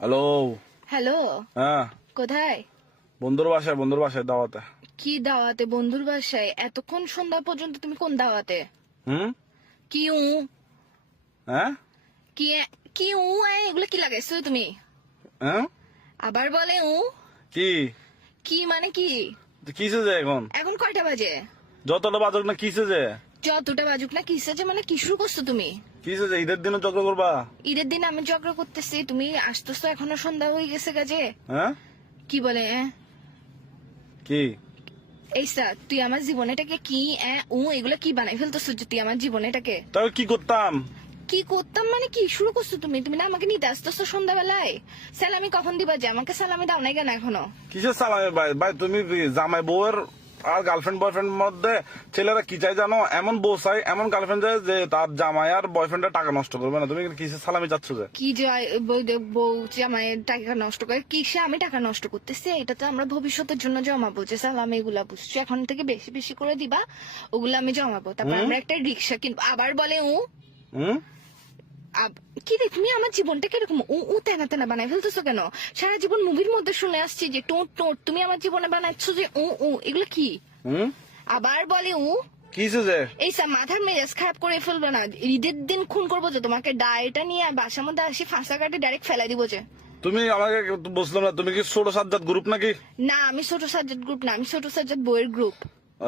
Hello. Hello, হ্যাঁ, কোথায়? বন্ধুর বাসায় দাওয়াতে। কি দাওয়াতে? বন্ধুর বাসায়? এতক্ষণ সন্ধ্যা পর্যন্ত তুমি কোন দাওয়াতে? হুম। কি উ হ্যাঁ। কি কি উ এগুলো কি লাগাইছো তুমি? হ্যাঁ। আবার বলে উ। কি কি মানে কি? কিসে যে এখন এখন কয়টা বাজে? যতটা বাজক না কিসে যে যতটা বাজুক না কিসে যে মানে কি শুরু করছো তুমি? কিসে যে ঈদের দিনে চক্র করবা? ঈদের দিন আমি ঝগড়া করতেছি, তুমি আসতেছো এখনো সন্ধ্যা হয়ে গেছে কাজে। হ্যাঁ। কি বলে কি এইসা তুই আমার জীবনেটাকে কি এগুলো কি বানাই ফেলতেছো যে তুই আমার জীবনেটাকে? তবে কি করতাম? কি করতাম মানে কি শুরু করছো তুমি? তুমি না আমাকে নিতে আসতেছো সন্ধ্যাবেলায়? সালামি কখন দিবা? যে আমাকে সালামি দাও নাই কেন এখনো? কিসের সালামে ভাই? ভাই তুমি জামাই বউয়ের আর গার্লফ্রেন্ড বয়ফ্রেন্ড মধ্যে ছেলেরা কি চাই জানো? এমন বউ চাই, এমন গার্লফ্রেন্ড চাই যে তার জামাই আর বয়ফ্রেন্ডের টাকা নষ্ট করবে না। তুমি কিসের সালামি যাচ্ছ যে? কি যে বউ যে আমার টাকা নষ্ট করে? কিসে আমি টাকা নষ্ট করতেছি? এটা তো আমরা ভবিষ্যতের জন্য জমাবো, যে সালামি এগুলা বুঝছো এখন থেকে বেশি বেশি করে দিবা, ওগুলো আমি জমাবো, তারপর আমরা একটা রিক্সা কিনবো। আবার বলে হুম। কি রে তুমি আমার জীবনটা কিরকম তেনা তেনা বানাই ফেলতেছো কেন? সারা জীবন মুভির মধ্যে শুনে আসছি যে টোট টোট, তুমি আমার জীবনে বানাচ্ছ যে এগুলো কি? হুম। আবার বলে কিসে যে? এইসব মাথার মেজাজ খারাপ করে ফেলবে না। ঈদের দিন খুন করবো যে তোমাকে, ডায়েটা নিয়ে বাসার মধ্যে আসি ফাঁসা কাটে ডাইরেক্ট ফেলাই দিব যে। তুমি আমাকে বুঝলাম না, তুমি কি ছোট সাজ্জাদ গ্রুপ নাকি? না, আমি ছোট সাজ্জাদ গ্রুপ না, আমি ছোট সাজ্জাদ বইয়ের গ্রুপ।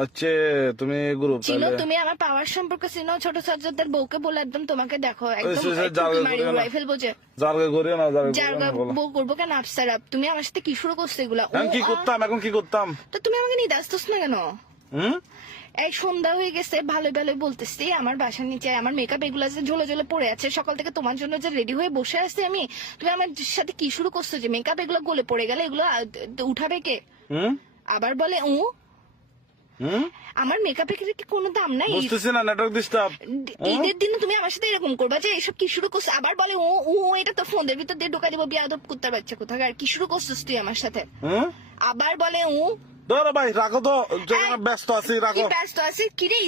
আচ্ছা, তুমি গ্রুপ চিনো? তাহলে? তুমি আমার পাওয়ার সম্পর্কে চিনো? ছোট সাজ্জাদের বউকে বলে একদম তোমাকে দেখো একদম জারগা মারি করিও না। উড়াই ফেলবো যে। জারগা করিও না, জারগা যার করিও না বলো। বউ করবো কেন আফসারা? তুমি আমার সাথে কি শুরু করছো এগুলা? এখন কি করতাম? এখন কি করতাম? তো তুমি আমাকে নিতে আসতেছ না কেন? হুম। এই সন্ধ্যা হয়ে গেছে, ভালো ভালো বলতেছি, আমার বাসার নিচে আমার মেকআপ এগুলা যে ঝোলে ঝোলে পড়ে আছে, সকাল থেকে তোমার জন্য যে রেডি হয়ে বসে আছি আমি, তুমি আমার সাথে কি শুরু করছো যে মেকআপ এগুলো গলে পড়ে গেলে এগুলো উঠাবে কে? হুম। আবার বলে হুম। আমার মেকআপের কি কোনো দাম নাই? বুঝতেছি না, নেটওয়ার্ক ডিস্টার্ব। ঈদের দিনে তুমি আমার সাথে এরকম করবা যে এসব কি শুরু করছো? আবার বলে এটা তো ফোনের ভিতর দিয়ে ঢোকা দিব, বিয়াদব কুত্তার বাচ্চা কোথাকার, কি শুরু করছিস তুই আমার সাথে? হুম। আবার বলে ধরো ভাই, রাখো তো, ব্যস্ত আছি, কি রাখো। ব্যস্ত আছে কি রে?